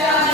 Yeah.